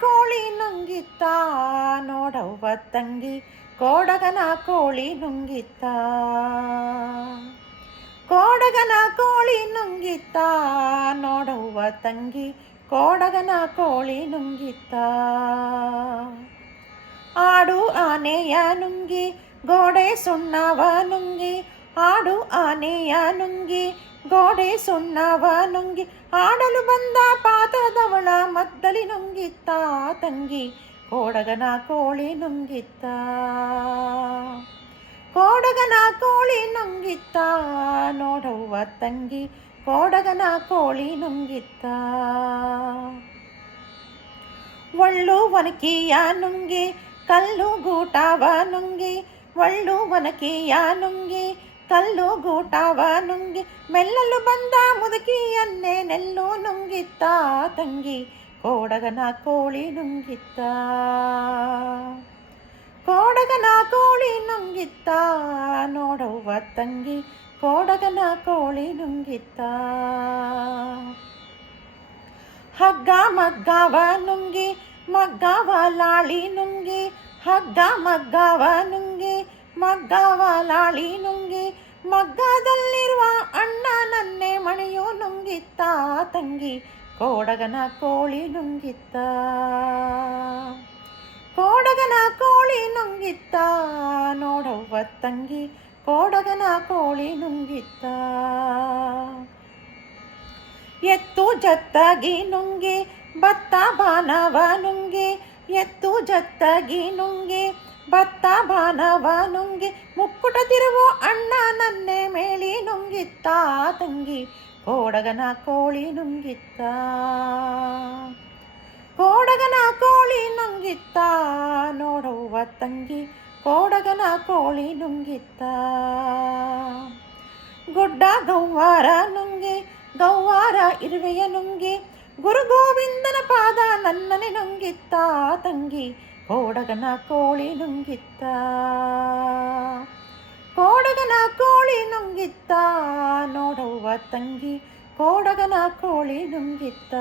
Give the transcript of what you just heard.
ಕೋಳಿ ನುಂಗಿತ್ತ ನೋಡವ್ವ ತಂಗಿ, ಕೋಡಗನ ಕೋಳಿ ನುಂಗಿತ್ತ. ಕೋಡಗನ ಕೋಳಿ ನುಂಗಿತ್ತ ನೋಡವ್ವ ತಂಗಿ, ಕೋಡಗನ ಕೋಳಿ ನುಂಗಿತ್ತ. ಆಡು ಆನೆಯ ನುಂಗಿ ಗೋಡೆ ಸುಣ್ಣವ ನುಂಗಿ, ಆಡು ಆನೆಯ ನುಂಗಿ ಗೋಡೆ ಸುಣ್ಣವ ನುಂಗಿ, ಆಡಲು ಬಂದ ಪಾತದವಳ ಮದ್ದಲಿ ನುಂಗಿತ್ತ ತಂಗಿ, ಕೋಡಗನ ಕೋಳಿ ನುಂಗಿತ್ತ. ಕೋಡಗನ ಕೋಳಿ ನುಂಗಿತ್ತ ನೋಡವ್ವ ತಂಗಿ, ಕೋಡಗನ ಕೋಳಿ ನುಂಗಿತ್ತ. ಒಳ್ಳು ಒನಕೆಯ ನುಂಗಿ ಕಲ್ಲು ಗೂಟವ ನುಂಗಿ, ಒಳ್ಳು ಒನಕೆಯ ನುಂಗಿ ಕಲ್ಲು ಗೂಟವ ನುಂಗಿ, ಮೆಲ್ಲಲು ಬಂದ ಮುದುಕಿಯನ್ನೇ ನೆಲ್ಲು ನುಂಗಿತ್ತ ತಂಗಿ, ಕೋಡಗನ ಕೋಳಿ ನುಂಗಿತ್ತ. ಕೋಡಗನ ಕೋಳಿ ನುಂಗಿತ್ತ ನೋಡವ್ವ ತಂಗಿ, ಕೋಡಗನ ಕೋಳಿ ನುಂಗಿತ್ತ. ಹಗ್ಗ ಮಗ್ಗವ ನುಂಗಿ ಮಗ್ಗವ ಲಾಳಿ ನುಂಗಿ, ಹಗ್ಗ ಮಗ್ಗವ ನುಂಗಿ ಮಗ್ಗವ ಲಾಳಿ ನುಂಗಿ, ಮಗ್ಗದಲ್ಲಿರುವ ಅಣ್ಣ ನನ್ನೆ ಮಣಿಯು ನುಂಗಿತ್ತ ತಂಗಿ, ಕೋಡಗನ ಕೋಳಿ ನುಂಗಿತ್ತ. ಕೋಡಗನ ಕೋಳಿ ನುಂಗಿತ್ತ ನೋಡವ್ವ ತಂಗಿ, ಕೋಡಗನ ಕೋಳಿ ನುಂಗಿತ್ತ. ಎತ್ತು ಜತ್ತಗಿ ನುಂಗಿ ಭತ್ತ ಬಾನವ ನುಂಗಿ, ಎತ್ತು ಜತ್ತಗಿ ನುಂಗಿ ಭತ್ತ ಬಾನವ ನುಂಗಿ, ಮುಕ್ಕುಟ ತಿರುವು ಅಣ್ಣ ನನ್ನೆ ಮೇಳಿ ನುಂಗಿತ್ತ ತಂಗಿ, ಕೋಡಗನ ಕೋಳಿ ನುಂಗಿತ್ತ. ಕೋಡಗನ ಕೋಳಿ ನುಂಗಿತ್ತ ನೋಡವ್ವ ತಂಗಿ, ಕೋಡಗನ ಕೋಳಿ ನುಂಗಿತ್ತ. ಗುಡ್ಡ ಗವ್ವಾರ ನುಂಗಿ ಗವ್ವಾರ ಇರುವೆಯ ನುಂಗಿ, ಗುರು ಗೋವಿಂದನ ಪಾದ ನನ್ನನೆ ನುಂಗಿತ್ತ ತಂಗಿ, ಕೋಡಗನ ಕೋಳಿ ನುಂಗಿತ್ತ. ಕೋಡಗನ ಕೋಳಿ ನುಂಗಿತ್ತ ನೋಡವ್ವ ತಂಗಿ, ಕೋಡಗನ ಕೋಳಿ ನುಂಗಿತ್ತ.